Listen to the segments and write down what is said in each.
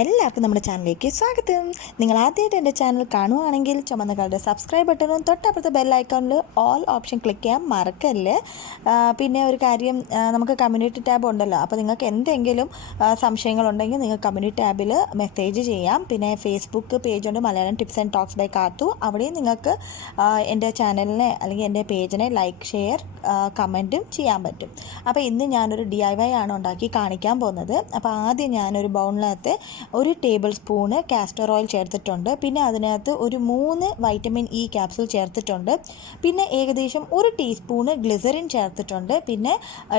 എല്ലാവർക്കും നമ്മുടെ ചാനലിലേക്ക് സ്വാഗതം. നിങ്ങൾ ആദ്യമായിട്ട് എൻ്റെ ചാനൽ കാണുകയാണെങ്കിൽ ചുമന്ന കളറുടെ സബ്സ്ക്രൈബ് ബട്ടണും തൊട്ടപ്പുറത്തെ ബെൽ ഐക്കണിൽ ഓൾ ഓപ്ഷൻ ക്ലിക്ക് ചെയ്യാൻ മറക്കല്ലേ. പിന്നെ ഒരു കാര്യം, നമുക്ക് കമ്മ്യൂണിറ്റി ടാബ് ഉണ്ടല്ലോ, അപ്പോൾ നിങ്ങൾക്ക് എന്തെങ്കിലും സംശയങ്ങളുണ്ടെങ്കിൽ നിങ്ങൾക്ക് കമ്മ്യൂണിറ്റി ടാബിൽ മെസ്സേജ് ചെയ്യാം. പിന്നെ ഫേസ്ബുക്ക് പേജുണ്ട്, Malayalam tips and talks by Kathu. അവിടെയും നിങ്ങൾക്ക് എൻ്റെ ചാനലിനെ അല്ലെങ്കിൽ എൻ്റെ പേജിനെ ലൈക്ക്, ഷെയർ, കമൻറ്റും ചെയ്യാൻ പറ്റും. അപ്പോൾ ഇന്ന് ഞാനൊരു DIY ആണ് ഉണ്ടാക്കി കാണിക്കാൻ പോകുന്നത്. അപ്പോൾ ആദ്യം ഞാനൊരു ബൗളിനകത്ത് 1 ടേബിൾ സ്പൂണ് കാസ്റ്റർ ഓയിൽ ചേർത്തിട്ടുണ്ട്. പിന്നെ അതിനകത്ത് ഒരു 3 വൈറ്റമിൻ ഇ ക്യാപ്സൂൾ ചേർത്തിട്ടുണ്ട്. പിന്നെ ഏകദേശം 1 ടീസ്പൂണ് ഗ്ലിസറിൻ ചേർത്തിട്ടുണ്ട്. പിന്നെ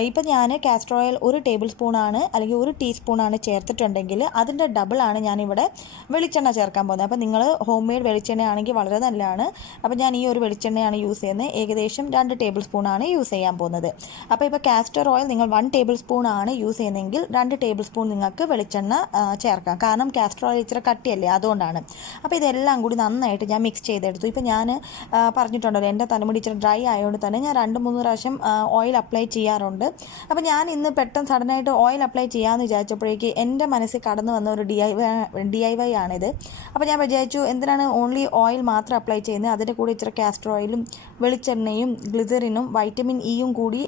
ഇപ്പം ഞാൻ കാസ്റ്റർ ഓയിൽ 1 ടേബിൾ സ്പൂണാണ് അല്ലെങ്കിൽ 1 ടീസ്പൂണാണ് ചേർത്തിട്ടുണ്ടെങ്കിൽ അതിൻ്റെ ഡബിളാണ് ഞാനിവിടെ വെളിച്ചെണ്ണ ചേർക്കാൻ പോകുന്നത്. അപ്പോൾ നിങ്ങൾ ഹോം മെയ്ഡ് വെളിച്ചെണ്ണയാണെങ്കിൽ വളരെ നല്ലതാണ്. അപ്പോൾ ഞാൻ ഈ ഒരു വെളിച്ചെണ്ണയാണ് യൂസ് ചെയ്യുന്നത്. ഏകദേശം 2 ടേബിൾ സ്പൂണാണ് യൂസ് ചെയ്യാൻ പോകുന്നത്. അപ്പോൾ ഇപ്പോൾ കാസ്റ്റർ ഓയിൽ നിങ്ങൾ 1 ടേബിൾ സ്പൂണാണ് യൂസ് ചെയ്യുന്നതെങ്കിൽ 2 ടേബിൾ സ്പൂൺ നിങ്ങൾക്ക് വെളിച്ചെണ്ണ ചേർക്കാം. കാരണം കാസ്റ്റർ ഓയിൽ ഇച്ചിരി കട്ടിയല്ലേ, അതുകൊണ്ടാണ്. അപ്പോൾ ഇതെല്ലാം കൂടി നന്നായിട്ട് ഞാൻ മിക്സ് ചെയ്തെടുത്തു. ഇപ്പോൾ ഞാൻ പറഞ്ഞിട്ടുണ്ടല്ലോ, എൻ്റെ തലമുടി ഇച്ചിരി ഡ്രൈ ആയതുകൊണ്ട് തന്നെ ഞാൻ 2-3 പ്രാവശ്യം ഓയിൽ അപ്ലൈ ചെയ്യാറുണ്ട്. അപ്പോൾ ഞാൻ ഇന്ന് പെട്ടെന്ന് സഡനായിട്ട് ഓയിൽ അപ്ലൈ ചെയ്യാമെന്ന് വിചാരിച്ചപ്പോഴേക്ക് എൻ്റെ മനസ്സിൽ കടന്നു വന്ന ഒരു DIY ആണിത്. അപ്പോൾ ഞാൻ വിചാരിച്ചു, എന്തിനാണ് ഓൺലി ഓയിൽ മാത്രം അപ്ലൈ ചെയ്യുന്നത്, അതിൻ്റെ കൂടെ ഇച്ചിരി കാസ്റ്റർ ഓയിലും വെളിച്ചെണ്ണയും ഗ്ലിസറിനും വൈറ്റമിൻ ഇയും കൂടി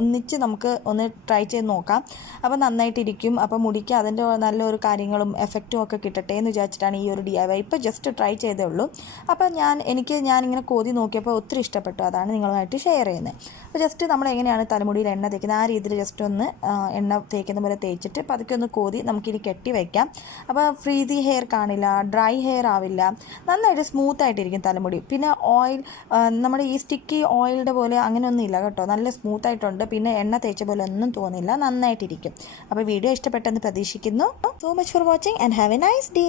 ഒന്നിച്ച് നമുക്ക് ഒന്ന് ട്രൈ ചെയ്ത് നോക്കാം. അപ്പോൾ നന്നായിട്ടിരിക്കും. അപ്പോൾ മുടിക്ക് അതിൻ്റെ നല്ലൊരു കാര്യങ്ങളും എഫക്റ്റും ഒക്കെ കിട്ടട്ടെ എന്ന് വിചാരിച്ചിട്ടാണ് ഈ ഒരു DIY ഇപ്പോൾ ജസ്റ്റ് ട്രൈ ചെയ്തേ ഉള്ളൂ. അപ്പോൾ ഞാനിങ്ങനെ കോതി നോക്കിയപ്പോൾ ഒത്തിരി ഇഷ്ടപ്പെട്ടു, അതാണ് നിങ്ങളുമായിട്ട് ഷെയർ ചെയ്യുന്നത്. അപ്പോൾ ജസ്റ്റ് നമ്മൾ എങ്ങനെയാണ് തലമുടിയിൽ എണ്ണ തേക്കുന്നത് ആ രീതിയിൽ ജസ്റ്റ് ഒന്ന് എണ്ണ തേക്കുന്ന പോലെ തേച്ചിട്ട് പതുക്കെ ഒന്ന് കോതി നമുക്കിനി കെട്ടി വയ്ക്കാം. അപ്പോൾ ഫ്രീസി ഹെയർ കാണില്ല, ഡ്രൈ ഹെയർ ആവില്ല, നന്നായിട്ട് സ്മൂത്തായിട്ടിരിക്കും തലമുടി. പിന്നെ ഓയിൽ നമ്മുടെ ഈ സ്റ്റിക്കി ഓയിലിൻ്റെ പോലെ അങ്ങനെയൊന്നും ഇല്ല കേട്ടോ, നല്ല സ്മൂത്തായിട്ടുണ്ട്. പിന്നെ എണ്ണ തേച്ച പോലെ ഒന്നും തോന്നില്ല, നന്നായിട്ടിരിക്കും. അപ്പോൾ വീഡിയോ ഇഷ്ടപ്പെട്ടെന്ന് പ്രതീക്ഷിക്കുന്നു. So much for watching and have A nice day.